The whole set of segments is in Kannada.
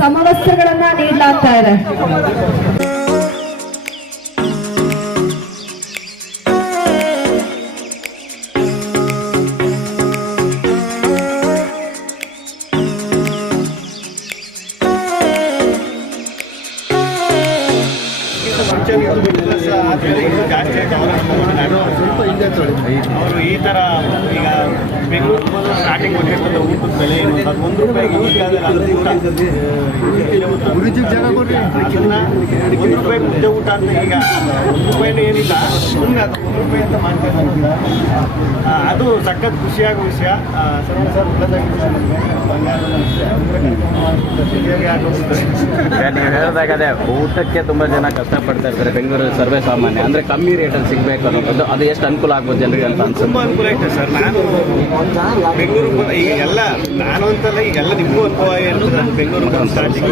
ಸಮವಸ್ತ್ರಗಳನ್ನ ನೀಡಲಾಗ್ತಾ ಇದೆ. ಅವರು ಈ ಥರ ಈಗ ಬೆಂಗಳೂರು ಬಂದು ಸ್ಟಾರ್ಟಿಂಗ್ ಕೊಟ್ಟಿರ್ತದೆ ಊಟದ ಬೆಲೆ ಏನು ಅಂತ ₹1 ₹1 ಮುದ್ದೆ ಊಟ ಅಂತ ಈಗ ₹1 ಏನಿಲ್ಲ ಸುಮ್ಮನೆ ಅದು ₹1 ಅಂತ ಮಾಡ್ತಾ ಅದು ಸಖತ್ ಖುಷಿಯಾಗೋ ವಿಷಯ. ಸರ್ ನೀವು ಹೇಳಿದಾಗದೆ ಊಟಕ್ಕೆ ತುಂಬ ಜನ ಕಷ್ಟಪಡ್ತಾ ಇರ್ತಾರೆ ಬೆಂಗಳೂರು ಸರ್ವೇ ಸಾಮಾನ್ಯ ಅಂದರೆ ಕಮ್ಮಿ ರೇಟಲ್ಲಿ ಸಿಗಬೇಕು ಅನ್ನೋದು ಅದು ಎಷ್ಟು ಅನುಕೂಲ ಆಗ್ಬೋದು ಜನರಿಗೆ ಅಂತ ಅನ್ಸುತ್ತೆ. ತುಂಬ ಅನುಕೂಲ ಐತೆ ಸರ್. ನಾನು ಬೆಂಗಳೂರು ಈಗ ಎಲ್ಲ ನಾನು ಅಂತಲ್ಲ ಈಗೆಲ್ಲ ನಿಮಗೂ ಅನುಭವ ಇರ್ತದೆ. ನಾನು ಬೆಂಗಳೂರು ಸ್ಟಾರ್ಟಿಂಗ್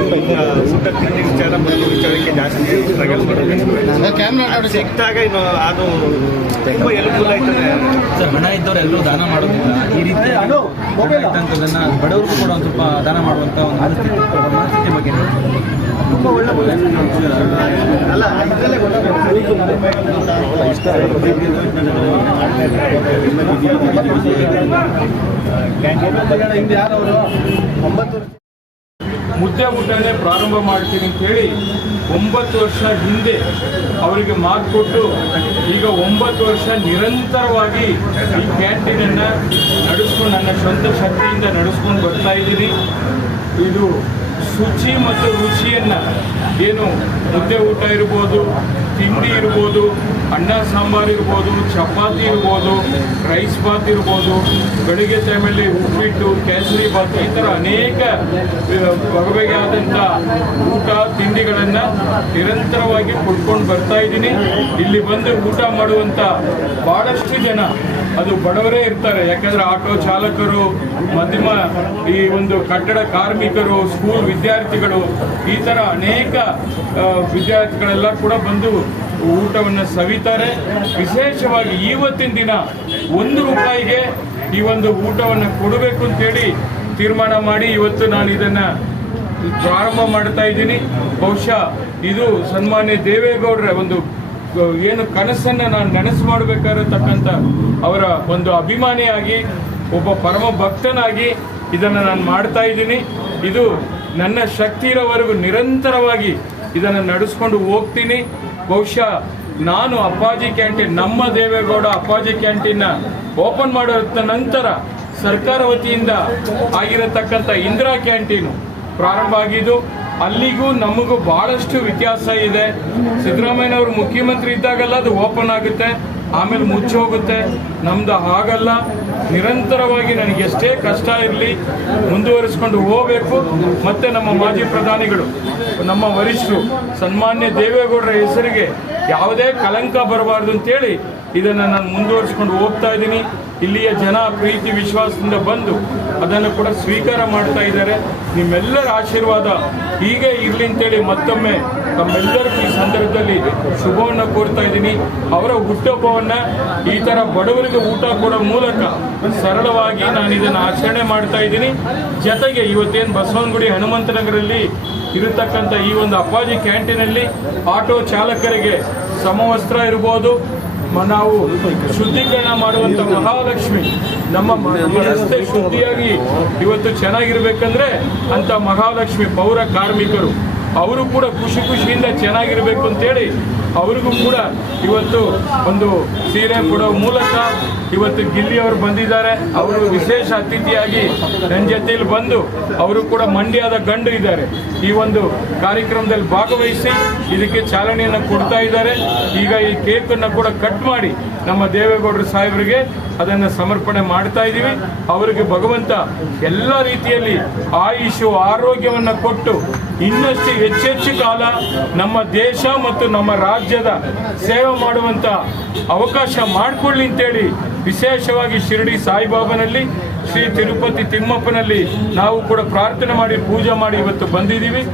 ಊಟ ತಿಂಡಿ ವಿಚಾರ ಮತ್ತು ವಿಚಾರಕ್ಕೆ ಜಾಸ್ತಿ ಸ್ಟ್ರಗಲ್ ಮಾಡೋದು ಸಿಕ್ತಾಗ ಇನ್ನು ಅದು ತುಂಬ ಅನುಕೂಲ ಆಯ್ತದೆ ಸರ್. ಹಣ ಇದ್ದವ್ರು ಎಲ್ಲರೂ ದಾನ ಮಾಡೋದಿಲ್ಲ. ಈ ರೀತಿ ಇದ್ದಂಥದ್ದನ್ನ ಬಡವರಿಗೂ ಕೂಡ ಒಂದು ಸ್ವಲ್ಪ ದಾನ ಮಾಡುವಂಥ ಒಂದು ಮನಸ್ಥಿತಿ ಬಗ್ಗೆ ತುಂಬ ಒಳ್ಳೆ ಅಲ್ಲ ಇದರಲ್ಲೇ ಮುದ್ದೆ ಊಟನೇ ಪ್ರಾರಂಭ ಮಾಡ್ತೀನಿ ಅಂತೇಳಿ 9 ವರ್ಷ ಹಿಂದೆ ಅವರಿಗೆ ಮಾತು ಕೊಟ್ಟು ಈಗ 9 ವರ್ಷ ನಿರಂತರವಾಗಿ ಈ ಕ್ಯಾಂಟೀನನ್ನು ನಡೆಸ್ಕೊಂಡು ನನ್ನ ಸ್ವಂತ ಶಕ್ತಿಯಿಂದ ನಡೆಸ್ಕೊಂಡು ಬರ್ತಾ ಇದ್ದೀನಿ. ಇದು ಶುಚಿ ಮತ್ತು ರುಚಿಯನ್ನು ಏನು ಮುದ್ದೆ ಊಟ ಇರ್ಬೋದು, ತಿಂಡಿ ಇರ್ಬೋದು, ಅನ್ನ ಸಾಂಬಾರು ಇರ್ಬೋದು, ಚಪಾತಿ ಇರ್ಬೋದು, ರೈಸ್ ಬಾತ್ ಇರ್ಬೋದು, ಬೆಳಿಗ್ಗೆ ಟೈಮಲ್ಲಿ ಉಪ್ಪಿಟ್ಟು, ಕೇಸರಿ ಬಾತ್, ಈ ಥರ ಅನೇಕ ಬಗೆಬಗೆಯಾದಂಥ ಊಟ ತಿಂಡಿಗಳನ್ನು ನಿರಂತರವಾಗಿ ಕೊಡ್ಕೊಂಡು ಬರ್ತಾ ಇದ್ದೀನಿ. ಇಲ್ಲಿ ಬಂದು ಊಟ ಮಾಡುವಂಥ ಭಾಳಷ್ಟು ಜನ ಅದು ಬಡವರೇ ಇರ್ತಾರೆ. ಯಾಕಂದರೆ ಆಟೋ ಚಾಲಕರು, ಮಧ್ಯಮ ಈ ಒಂದು ಕಟ್ಟಡ ಕಾರ್ಮಿಕರು, ಸ್ಕೂಲ್ ವಿದ್ಯಾರ್ಥಿಗಳು, ಈ ಥರ ಅನೇಕ ವಿದ್ಯಾರ್ಥಿಗಳೆಲ್ಲ ಕೂಡ ಬಂದು ಊಟವನ್ನು ಸವಿತಾರೆ. ವಿಶೇಷವಾಗಿ ಇವತ್ತಿನ ದಿನ ₹1ಗೆ ಈ ಒಂದು ಊಟವನ್ನು ಕೊಡಬೇಕು ಅಂತೇಳಿ ತೀರ್ಮಾನ ಮಾಡಿ ಇವತ್ತು ನಾನು ಇದನ್ನು ಪ್ರಾರಂಭ ಮಾಡ್ತಾ ಇದ್ದೀನಿ. ಬಹುಶಃ ಇದು ಸನ್ಮಾನ್ಯ ದೇವೇಗೌಡರ ಒಂದು ಏನು ಕನಸನ್ನು ನಾನು ನನಸು ಮಾಡಬೇಕಾಗಿರತಕ್ಕಂಥ ಅವರ ಒಂದು ಅಭಿಮಾನಿಯಾಗಿ ಒಬ್ಬ ಪರಮ ಭಕ್ತನಾಗಿ ಇದನ್ನು ನಾನು ಮಾಡ್ತಾ ಇದ್ದೀನಿ. ಇದು ನನ್ನ ಶಕ್ತಿ ಇರೋವರೆಗೂ ನಿರಂತರವಾಗಿ ಇದನ್ನು ನಡೆಸ್ಕೊಂಡು ಹೋಗ್ತೀನಿ. ಬಹುಶಃ ನಾನು ಅಪ್ಪಾಜಿ ಕ್ಯಾಂಟೀನ್, ನಮ್ಮ ದೇವೇಗೌಡ ಅಪ್ಪಾಜಿ ಕ್ಯಾಂಟೀನ್ನ ಓಪನ್ ಮಾಡೋ ನಂತರ ಸರ್ಕಾರ ವತಿಯಿಂದ ಆಗಿರತಕ್ಕಂಥ ಇಂದಿರಾ ಕ್ಯಾಂಟೀನು ಪ್ರಾರಂಭ ಆಗಿದ್ದು, ಅಲ್ಲಿಗೂ ನಮಗೂ ಭಾಳಷ್ಟು ವ್ಯತ್ಯಾಸ ಇದೆ. ಸಿದ್ದರಾಮಯ್ಯನವರು ಮುಖ್ಯಮಂತ್ರಿ ಇದ್ದಾಗೆಲ್ಲ ಅದು ಓಪನ್ ಆಗುತ್ತೆ, ಆಮೇಲೆ ಮುಚ್ಚೋಗುತ್ತೆ. ನಮ್ದು ಹಾಗಲ್ಲ. ನಿರಂತರವಾಗಿ ನನಗೆ ಎಷ್ಟೇ ಕಷ್ಟ ಇರಲಿ ಮುಂದುವರಿಸ್ಕೊಂಡು ಹೋಗಬೇಕು. ಮತ್ತು ನಮ್ಮ ಮಾಜಿ ಪ್ರಧಾನಿಗಳು, ನಮ್ಮ ವರಿಷ್ಠರು ಸನ್ಮಾನ್ಯ ದೇವೇಗೌಡರ ಹೆಸರಿಗೆ ಯಾವುದೇ ಕಳಂಕ ಬರಬಾರ್ದು ಅಂತೇಳಿ ಇದನ್ನು ನಾನು ಮುಂದುವರಿಸ್ಕೊಂಡು ಹೋಗ್ತಾ ಇದ್ದೀನಿ. ಇಲ್ಲಿಯ ಜನ ಪ್ರೀತಿ ವಿಶ್ವಾಸದಿಂದ ಬಂದು ಅದನ್ನು ಕೂಡ ಸ್ವೀಕಾರ ಮಾಡ್ತಾ ಇದ್ದಾರೆ. ನಿಮ್ಮೆಲ್ಲರ ಆಶೀರ್ವಾದ ಹೀಗೆ ಇರಲಿ ಅಂತೇಳಿ ಮತ್ತೊಮ್ಮೆ ತಮ್ಮೆಲ್ಲರಿಗೂ ಈ ಸಂದರ್ಭದಲ್ಲಿ ಶುಭವನ್ನು ಕೋರ್ತಾ ಇದ್ದೀನಿ. ಅವರ ಹುಟ್ಟುಹಬ್ಬವನ್ನು ಈ ಥರ ಬಡವರಿಗೆ ಊಟ ಕೊಡೋ ಮೂಲಕ ಸರಳವಾಗಿ ನಾನು ಇದನ್ನು ಆಚರಣೆ ಮಾಡ್ತಾ ಇದ್ದೀನಿ. ಜೊತೆಗೆ ಇವತ್ತೇನು ಬಸವನಗುಡಿ ಹನುಮಂತನಗರಲ್ಲಿ ಇರತಕ್ಕಂಥ ಈ ಒಂದು ಅಪ್ಪಾಜಿ ಕ್ಯಾಂಟೀನಲ್ಲಿ ಆಟೋ ಚಾಲಕರಿಗೆ ಸಮವಸ್ತ್ರ ಇರ್ಬೋದು, ನಾವು ಶುದ್ಧೀಕರಣ ಮಾಡುವಂಥ ಮಹಾಲಕ್ಷ್ಮಿ, ನಮ್ಮ ರಸ್ತೆ ಶುದ್ಧಿಯಾಗಿ ಇವತ್ತು ಚೆನ್ನಾಗಿರ್ಬೇಕಂದ್ರೆ ಅಂತ ಮಹಾಲಕ್ಷ್ಮಿ ಪೌರ ಕಾರ್ಮಿಕರು ಅವರು ಕೂಡ ಖುಷಿಯಿಂದ ಚೆನ್ನಾಗಿರಬೇಕು ಅಂತೇಳಿ ಅವರಿಗೂ ಕೂಡ ಇವತ್ತು ಒಂದು ಸೀರೆ ಕೊಡೋ ಮೂಲಕ ಇವತ್ತು ಗಿಲ್ಲಿಯವರು ಬಂದಿದ್ದಾರೆ. ಅವರು ವಿಶೇಷ ಅತಿಥಿಯಾಗಿ ನನ್ನ ಜೊತೆಯಲ್ಲಿ ಬಂದು ಅವರು ಕೂಡ ಮಂಡ್ಯದ ಗಂಡು ಇದ್ದಾರೆ. ಈ ಒಂದು ಕಾರ್ಯಕ್ರಮದಲ್ಲಿ ಭಾಗವಹಿಸಿ ಇದಕ್ಕೆ ಚಾಲನೆಯನ್ನು ಕೊಡ್ತಾ ಇದ್ದಾರೆ. ಈಗ ಈ ಕೇಕನ್ನು ಕೂಡ ಕಟ್ ಮಾಡಿ ನಮ್ಮ ದೇವೇಗೌಡರು ಸಾಹೇಬರಿಗೆ ಅದನ್ನು ಸಮರ್ಪಣೆ ಮಾಡ್ತಾ ಇದ್ದೀವಿ. ಅವರಿಗೆ ಭಗವಂತ ಎಲ್ಲ ರೀತಿಯಲ್ಲಿ ಆಯುಷು ಆರೋಗ್ಯವನ್ನು ಕೊಟ್ಟು ಇನ್ನಷ್ಟು ಹೆಚ್ಚೆಚ್ಚು ಕಾಲ ನಮ್ಮ ದೇಶ ಮತ್ತು ನಮ್ಮ ರಾಜ್ಯದ ಸೇವೆ ಮಾಡುವಂಥ ಅವಕಾಶ ಮಾಡಿಕೊಳ್ಳಿ ಅಂತೇಳಿ ವಿಶೇಷವಾಗಿ ಶಿರಡಿ ಸಾಯಿಬಾಬನಲ್ಲಿ, ಶ್ರೀ ತಿರುಪತಿ ತಿಮ್ಮಪ್ಪನಲ್ಲಿ ನಾವು ಕೂಡ ಪ್ರಾರ್ಥನೆ ಮಾಡಿ ಪೂಜೆ ಮಾಡಿ ಇವತ್ತು ಬಂದಿದ್ದೀವಿ.